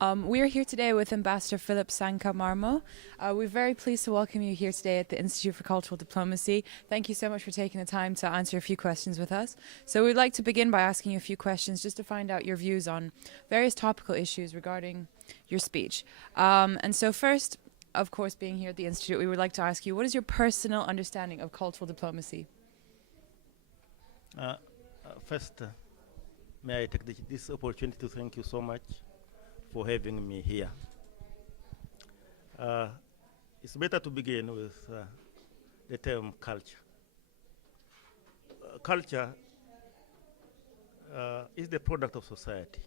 We are here today with Ambassador Philip Sang'ka Marmo. We're very pleased to welcome you here today at the Institute for Cultural Diplomacy. Thank you so much for taking the time to answer a few questions with us. So we'd like to begin by asking you a few questions just to find out your views on various topical issues regarding your speech. And so first, of course, being here at the Institute, we would like to ask you, what is your personal understanding of cultural diplomacy? First, may I take this opportunity to thank you so much for having me here. It's better to begin with the term culture. Culture is the product of society.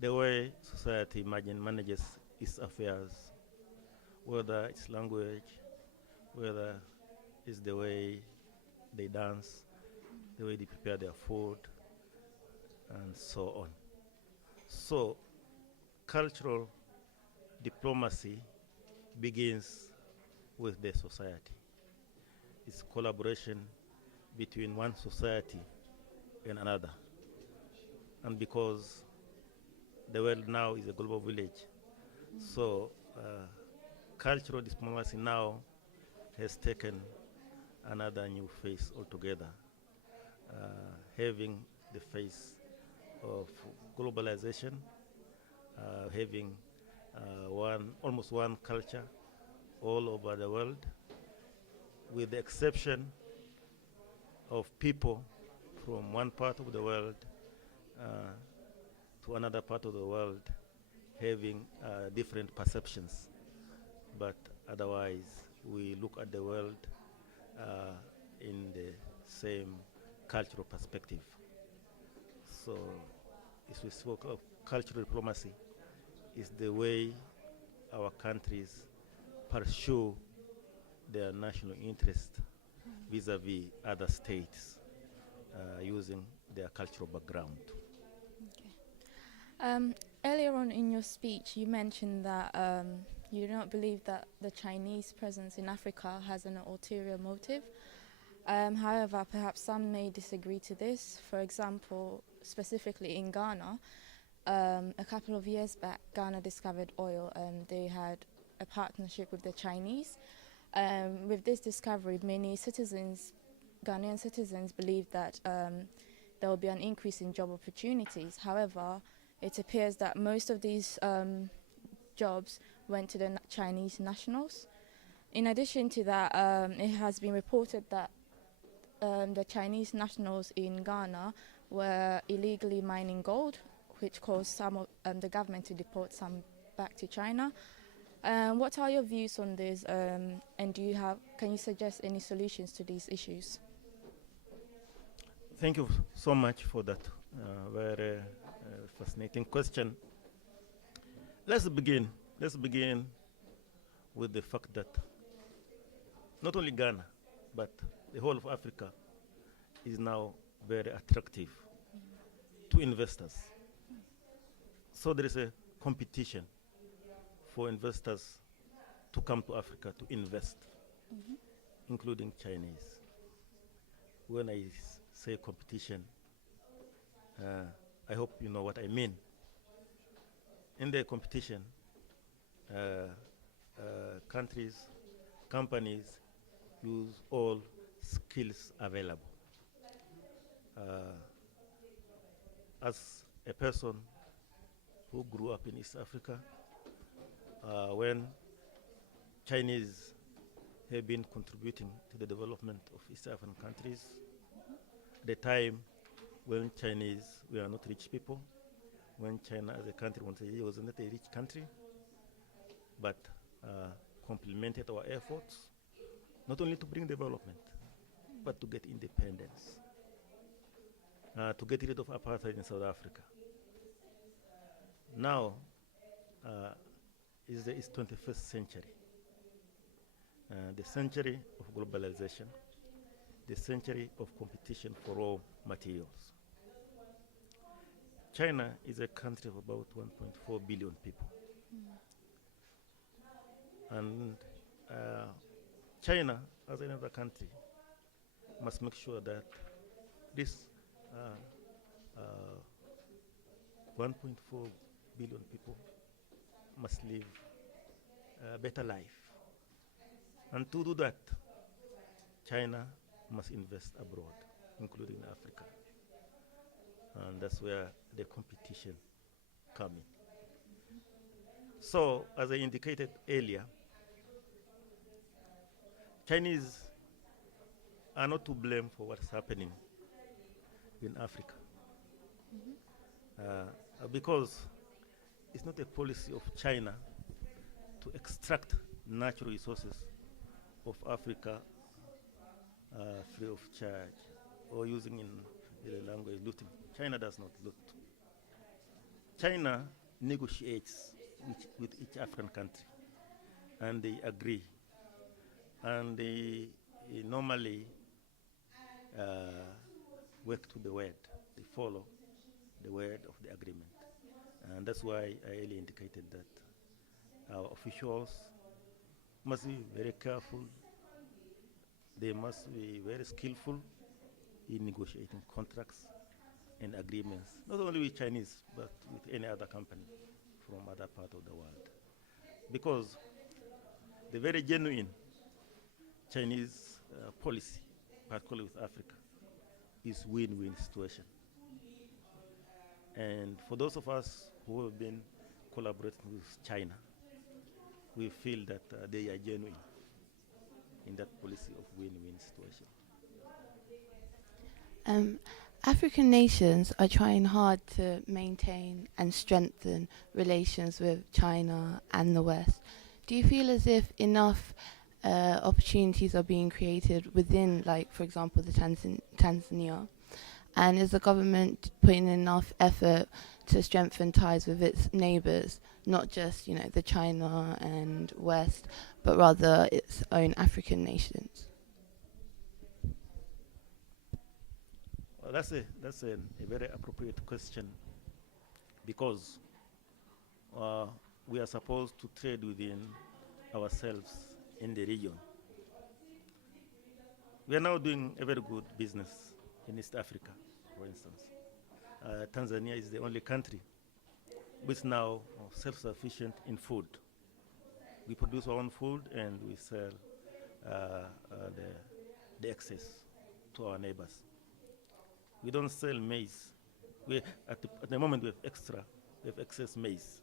The way society manages its affairs, whether it's language, whether it's the way they dance, the way they prepare their food, and so on. So, cultural diplomacy begins with the society. It's collaboration between one society and another. And because the world now is a global village, so cultural diplomacy now has taken another new face altogether, having the face of globalization, having almost one culture all over the world, with the exception of people from one part of the world to another part of the world having different perceptions. But otherwise, we look at the world in the same cultural perspective. So, if we spoke of cultural diplomacy, is the way our countries pursue their national interest vis-a-vis other states using their cultural background. Okay. Earlier on in your speech, you mentioned that you do not believe that the Chinese presence in Africa has an ulterior motive. However, perhaps some may disagree to this. For example, specifically in Ghana, a couple of years back, Ghana discovered oil and they had a partnership with the Chinese. With this discovery, many Ghanaian citizens, believe that there will be an increase in job opportunities. However, it appears that most of these jobs went to the Chinese nationals. In addition to that, it has been reported that the Chinese nationals in Ghana were illegally mining gold, which caused some of the government to deport some back to China. What are your views on this, and can you suggest any solutions to these issues? Thank you so much for that very fascinating question. Let's begin with the fact that not only Ghana, but the whole of Africa is now very attractive to investors. So there is a competition for investors to come to Africa to invest, including Chinese. When I say competition, I hope you know what I mean. In the competition, companies use all skills available. As a person who grew up in East Africa, when Chinese have been contributing to the development of East African countries, at the time when Chinese were not rich people, when China as a country was not a rich country, but complemented our efforts, not only to bring development, but to get independence, to get rid of apartheid in South Africa. Now is the 21st century, the century of globalization, the century of competition for raw materials. China is a country of about 1.4 billion people. And China, as another country, must make sure that this 1.4 billion people must live a better life. And to do that, China must invest abroad, including Africa. And that's where the competition comes in. So, as I indicated earlier, Chinese are not to blame for what's happening in Africa. Because it's not a policy of China to extract natural resources of Africa free of charge or using in the language looting. China does not loot. China negotiates with each African country and they agree. And they normally work to the word. They follow the word of the agreement. And that's why I earlier indicated that our officials must be very careful. They must be very skillful in negotiating contracts and agreements, not only with Chinese, but with any other company from other part of the world. Because the very genuine Chinese policy, particularly with Africa, is win-win situation. And for those of us who have been collaborating with China, we feel that they are genuine in that policy of win-win situation. African nations are trying hard to maintain and strengthen relations with China and the West. Do you feel as if enough opportunities are being created within, like, for example, the Tanzania? And is the government putting enough effort to strengthen ties with its neighbours, not just, the China and West, but rather its own African nations? Well, that's a very appropriate question because we are supposed to trade within ourselves in the region. We are now doing a very good business in East Africa, for instance. Tanzania is the only country which is now self-sufficient in food. We produce our own food and we sell the excess to our neighbors. We don't sell maize. At the moment we have excess maize.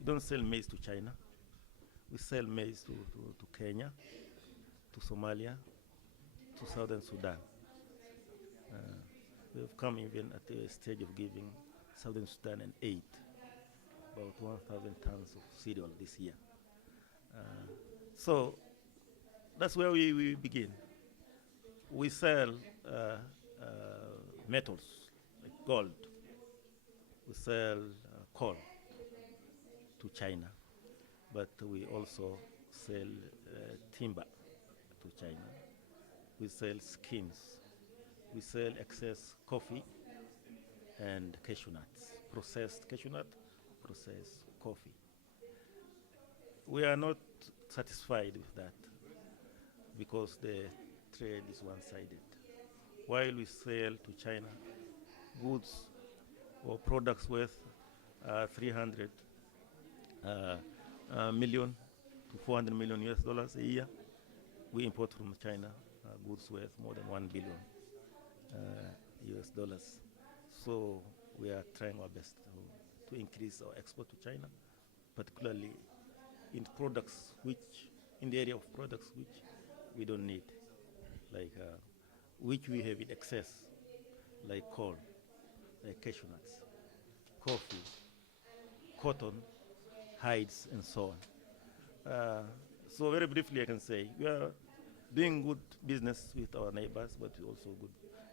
We don't sell maize to China. We sell maize to Kenya, to Somalia, to Southern Sudan. We have come even at the stage of giving Southern Sudan an aid, about 1,000 tons of cereal this year. So that's where we begin. We sell metals like gold. We sell coal to China, but we also sell timber to China. We sell skins. We sell excess coffee and cashew nuts, processed cashew nut, processed coffee. We are not satisfied with that because the trade is one-sided. While we sell to China goods or products worth 300 million to 400 million US dollars a year, we import from China goods worth more than 1 billion US dollars. So we are trying our best to increase our export to China, particularly in products in the area of products which we don't need, like which we have in excess, like coal, like cashew nuts, coffee, cotton, hides, and so on. So very briefly, I can say we are doing good business with our neighbors, but we also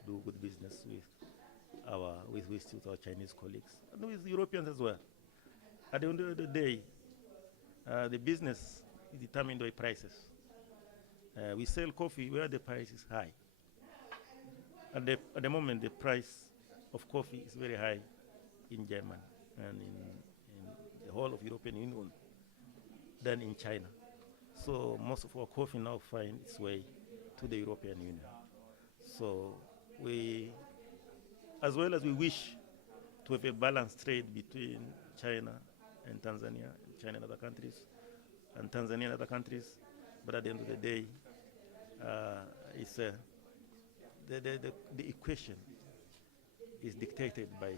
do good business with our Chinese colleagues and with Europeans as well. At the end of the day, the business is determined by prices. We sell coffee where the price is high. At the moment, the price of coffee is very high in Germany and in the whole of European Union than in China. So most of our coffee now finds its way to the European Union. So we, as well as we wish to have a balanced trade between China and Tanzania, China and other countries, and Tanzania and other countries. But at the end of the day, it's the equation is dictated by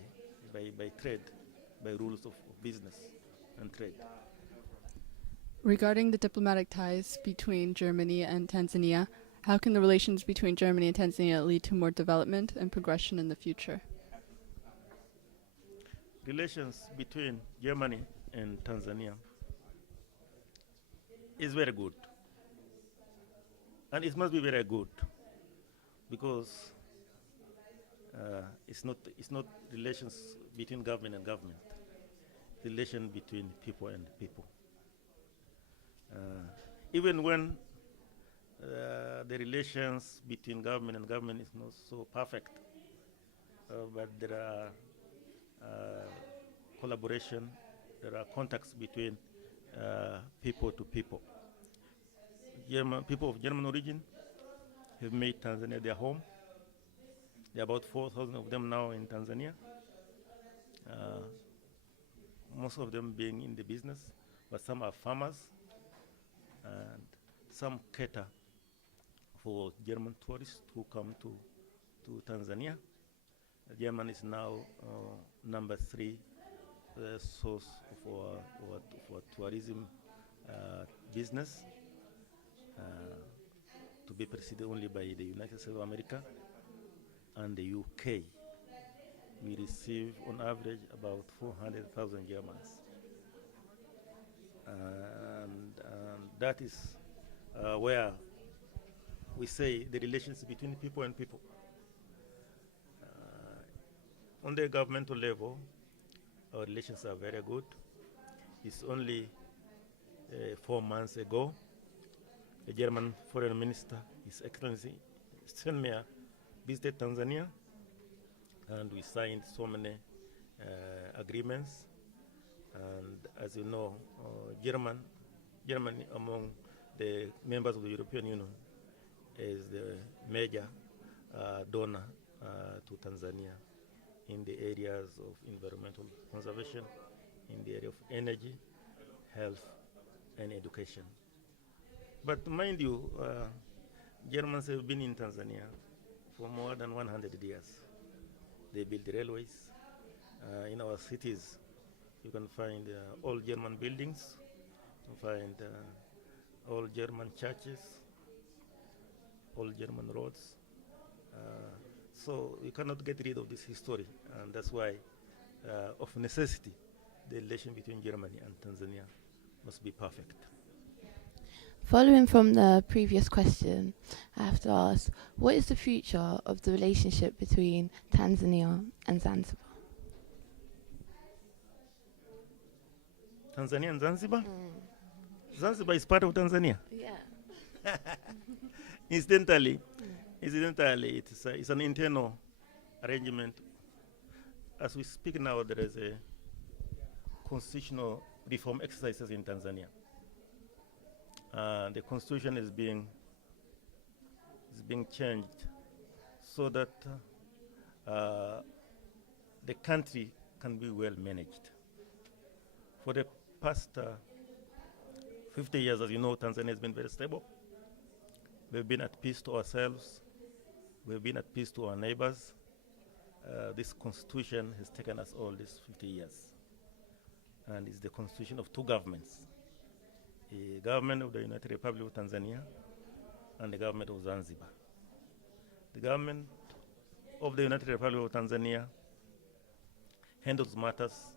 trade, by rules of business and trade. Regarding the diplomatic ties between Germany and Tanzania, how can the relations between Germany and Tanzania lead to more development and progression in the future? Relations between Germany and Tanzania is very good. And it must be very good because it's not relations between government and government, relation between people and people. Even when the relations between government and government is not so perfect, but there are collaboration, there are contacts between people to people. People of German origin have made Tanzania their home. There are about 4,000 of them now in Tanzania. Most of them being in the business, but some are farmers, and some cater for German tourists who come to Tanzania. Germany is now number 3 source for tourism business, to be preceded only by the United States of America and the UK. We receive on average about 400,000 Germans. And that is where we say the relations between people and people. On the governmental level, our relations are very good. It's only 4 months ago, the German Foreign Minister, His Excellency Steinmeier, visited Tanzania, and we signed so many agreements. And as you know, Germany among the members of the European Union is the major donor to Tanzania in the areas of environmental conservation, in the area of energy, health, and education. But mind you, Germans have been in Tanzania for more than 100 years. They built railways. In our cities, you can find all German buildings, you can find all German churches, all German roads. So you cannot get rid of this history, and that's why, of necessity, the relation between Germany and Tanzania must be perfect. Following from the previous question, I have to ask, what is the future of the relationship between Tanzania and Zanzibar? Tanzania and Zanzibar? Zanzibar is part of Tanzania. Yeah. Incidentally, it's an internal arrangement. As we speak now, there is a constitutional reform exercises in Tanzania. The constitution is being changed so that the country can be well managed. For the past 50 years, as you know, Tanzania has been very stable. We've been at peace to ourselves. We've been at peace to our neighbors. This constitution has taken us all these 50 years. And it's the constitution of 2 governments. The government of the United Republic of Tanzania and the government of Zanzibar. The government of the United Republic of Tanzania handles matters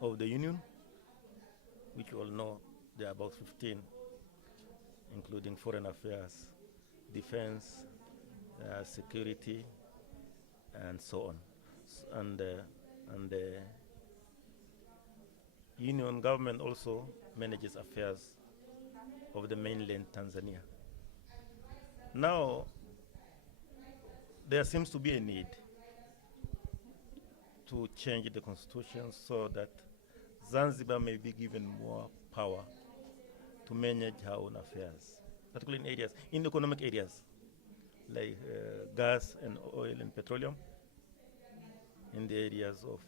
of the Union, which you all know there are about 15, including foreign affairs, defense, security, and so on. And the Union government also manages affairs of the mainland Tanzania. Now, there seems to be a need to change the constitution so that Zanzibar may be given more power to manage her own affairs, particularly in economic areas, like gas and oil and petroleum, in the areas of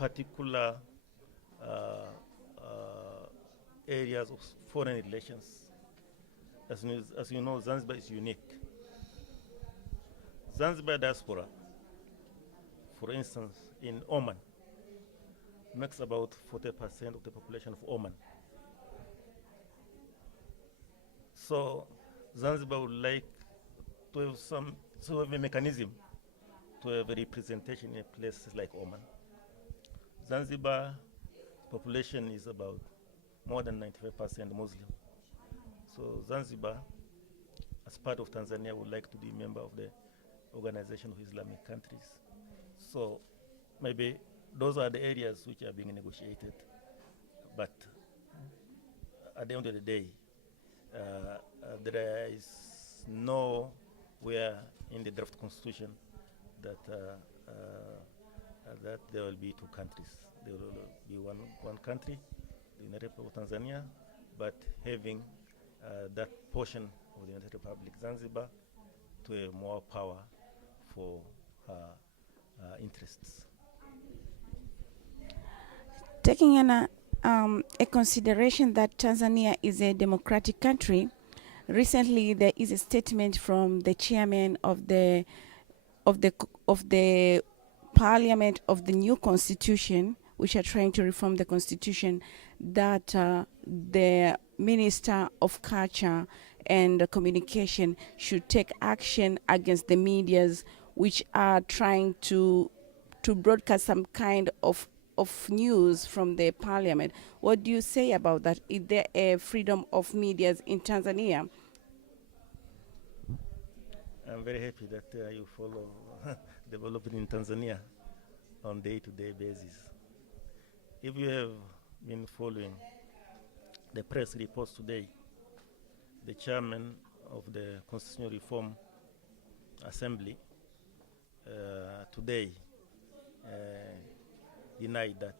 particular areas of foreign relations. As you know, Zanzibar is unique. Zanzibar diaspora, for instance, in Oman, makes about 40% of the population of Oman. So Zanzibar would like to have some sort of a mechanism to have a representation in places like Oman. Zanzibar population is about more than 95% Muslim. So Zanzibar, as part of Tanzania, would like to be a member of the Organization of Islamic Countries. So maybe those are the areas which are being negotiated. But at the end of the day, there is nowhere in the draft constitution that that there will be two countries. There will be one country, the United Republic of Tanzania, but having that portion of the United Republic, Zanzibar, to have more power for her interests. Taking a consideration that Tanzania is a democratic country, recently there is a statement from the chairman of the parliament of the new constitution, which are trying to reform the constitution, that the Minister of Culture and Communication should take action against the medias which are trying to broadcast some kind of news from the parliament. What do you say about that? Is there a freedom of medias in Tanzania? I'm very happy that you follow development in Tanzania on day-to-day basis. If you have been following the press reports today, the chairman of the Constitutional Reform Assembly today denied that.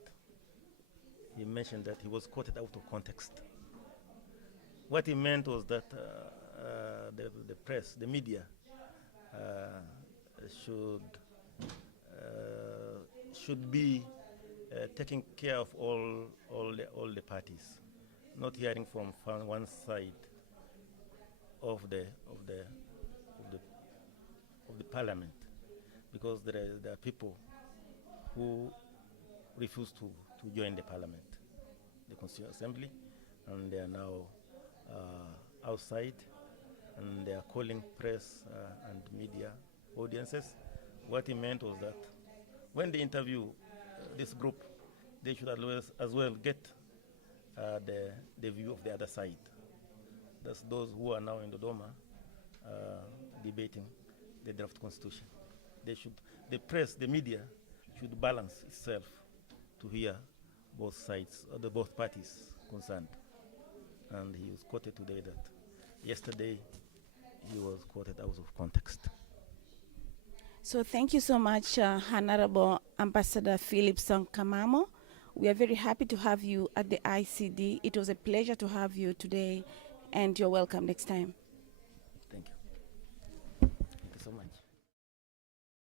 He mentioned that he was quoted out of context. What he meant was that the press, the media, should be taking care of all the parties, not hearing from one side of the parliament, because there are people who refuse to join the parliament, the Constitutional Assembly, and they are now outside, and they are calling press and media audiences. What he meant was that when they interview this group, they should as well get the view of the other side. That's those who are now in Dodoma debating the draft constitution. The press, the media, should balance itself to hear both sides, both parties concerned. And he was quoted today that yesterday he was quoted out of context. So thank you so much, Honorable Ambassador Philip Sang'ka Marmo. We are very happy to have you at the ICD. It was a pleasure to have you today, and you're welcome next time.